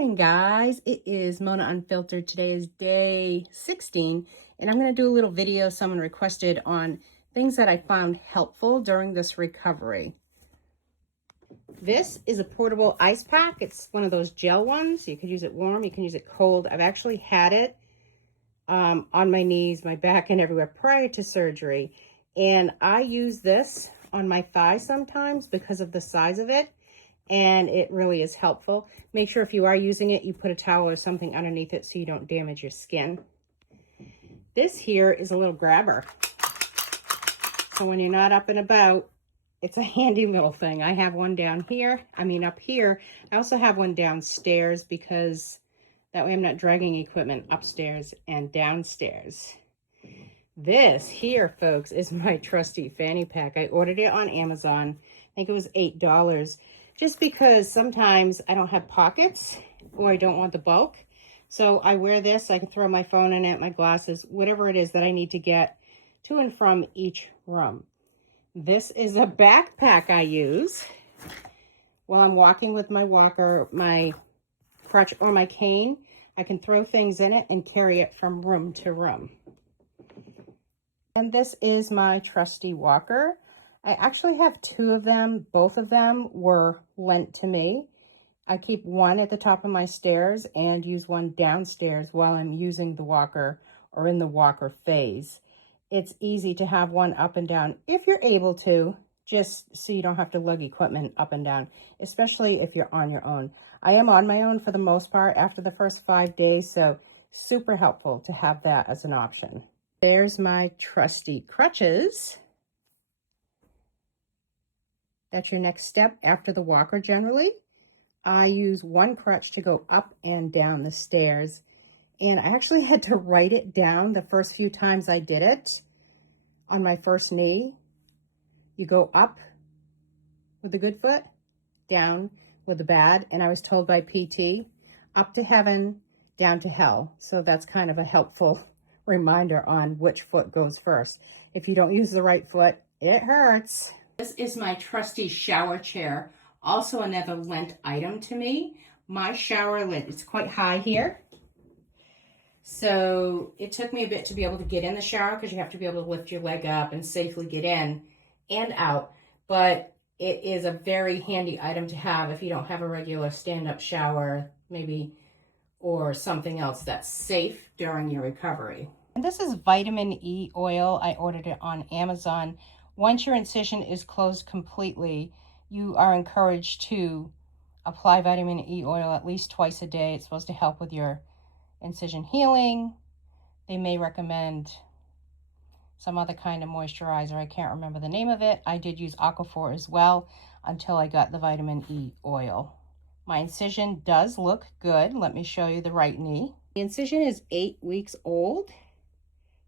morning, guys. It is Mona Unfiltered. Today is day 16, and I'm going to do a little video someone requested on things that I found helpful during this recovery. This is a portable ice pack. It's one of those gel ones. You can use it warm, you can use it cold. I've actually had it on my knees, my back, and everywhere prior to surgery. And I use this on my thigh sometimes because of the size of it. And it really is helpful. Make sure if you are using it, you put a towel or something underneath it so you don't damage your skin. This here is a little grabber. So when you're not up and about, it's a handy little thing. I have one down here, up here. I also have one downstairs because that way I'm not dragging equipment upstairs and downstairs. This here, folks, is my trusty fanny pack. I ordered it on Amazon. I think it was $8. Just because sometimes I don't have pockets or I don't want the bulk. So I wear this. I can throw my phone in it, my glasses, whatever it is that I need to get to and from each room. This is a backpack I use while I'm walking with my walker, my crutch, or my cane. I can throw things in it and carry it from room to room. And this is my trusty walker. I actually have two of them. Both of them were lent to me. I keep one at the top of my stairs and use one downstairs while I'm using the walker or in the walker phase. It's easy to have one up and down if you're able to, just so you don't have to lug equipment up and down, especially if you're on your own. I am on my own for the most part after the first 5 days, so super helpful to have that as an option. There's my trusty crutches. That's your next step after the walker generally. I use one crutch to go up and down the stairs. And I actually had to write it down the first few times I did it on my first knee. You go up with the good foot, down with the bad. And I was told by PT, up to heaven, down to hell. So that's kind of a helpful reminder on which foot goes first. If you don't use the right foot, it hurts. This is my trusty shower chair, also another lent item to me. My shower lid, it's quite high here. So it took me a bit to be able to get in the shower because you have to be able to lift your leg up and safely get in and out. But it is a very handy item to have if you don't have a regular stand-up shower, maybe, or something else that's safe during your recovery. And this is vitamin E oil. I ordered it on Amazon. Once your incision is closed completely, you are encouraged to apply vitamin E oil at least twice a day. It's supposed to help with your incision healing. They may recommend some other kind of moisturizer. I can't remember the name of it. I did use Aquaphor as well until I got the vitamin E oil. My incision does look good. Let me show you the right knee. The incision is 8 weeks old.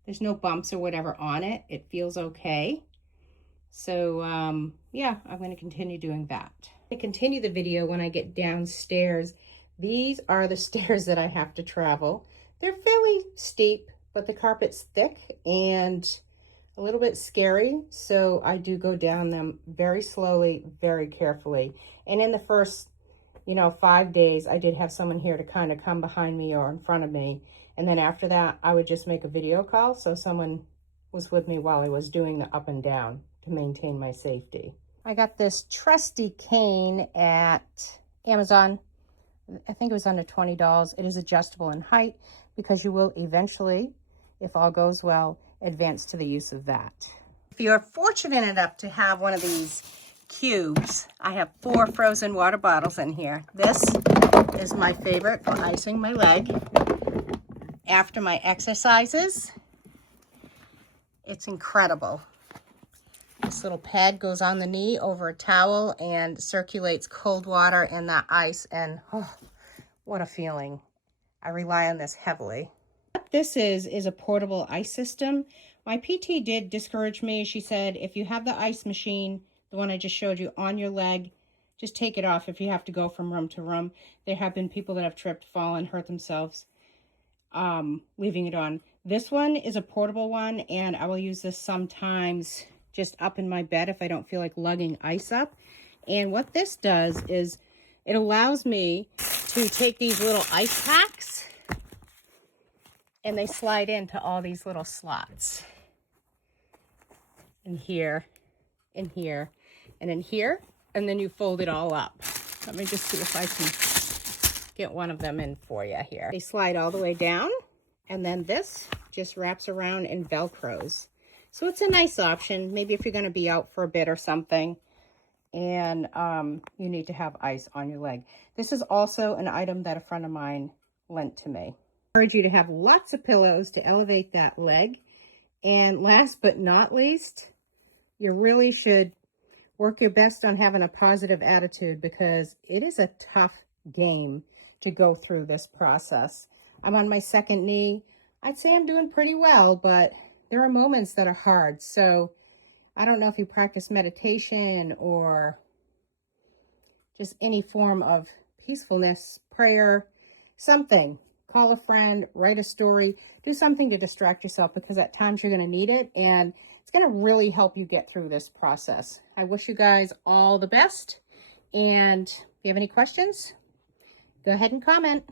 There's no bumps or whatever on it. It feels okay. So, yeah, I'm going to continue doing that. I continue the video when I get downstairs. These are the stairs that I have to travel. They're fairly steep, but the carpet's thick and a little bit scary. So I do go down them very slowly, very carefully. And in the first, 5 days, I did have someone here to kind of come behind me or in front of me. And then after that, I would just make a video call. So someone was with me while I was doing the up and down to maintain my safety. I got this trusty cane at Amazon. I think it was under $20. It is adjustable in height because you will eventually, if all goes well, advance to the use of that. If you're fortunate enough to have one of these cubes, I have 4 frozen water bottles in here. This is my favorite for icing my leg after my exercises. It's incredible. This little pad goes on the knee over a towel and circulates cold water and that ice, and oh, what a feeling. I rely on this heavily. What this is a portable ice system. My PT did discourage me. She said, if you have the ice machine, the one I just showed you, on your leg, just take it off if you have to go from room to room. There have been people that have tripped, fallen, hurt themselves leaving it on. This one is a portable one, and I will use this sometimes just up in my bed if I don't feel like lugging ice up. And what this does is it allows me to take these little ice packs and they slide into all these little slots. In here, in here, and in here, and then you fold it all up. Let me just see if I can get one of them in for you here. They slide all the way down, and then this just wraps around and Velcros. So it's a nice option, maybe if you're going to be out for a bit or something, and you need to have ice on your leg. This is also an item that a friend of mine lent to me. I encourage you to have lots of pillows to elevate that leg. And last but not least, you really should work your best on having a positive attitude, because it is a tough game to go through this process. I'm on my second knee. I'd say I'm doing pretty well, but there are moments that are hard. So I don't know if you practice meditation or just any form of peacefulness, prayer, something. Call a friend, write a story, do something to distract yourself, because at times you're going to need it, and it's going to really help you get through this process. I wish you guys all the best, and if you have any questions, go ahead and comment.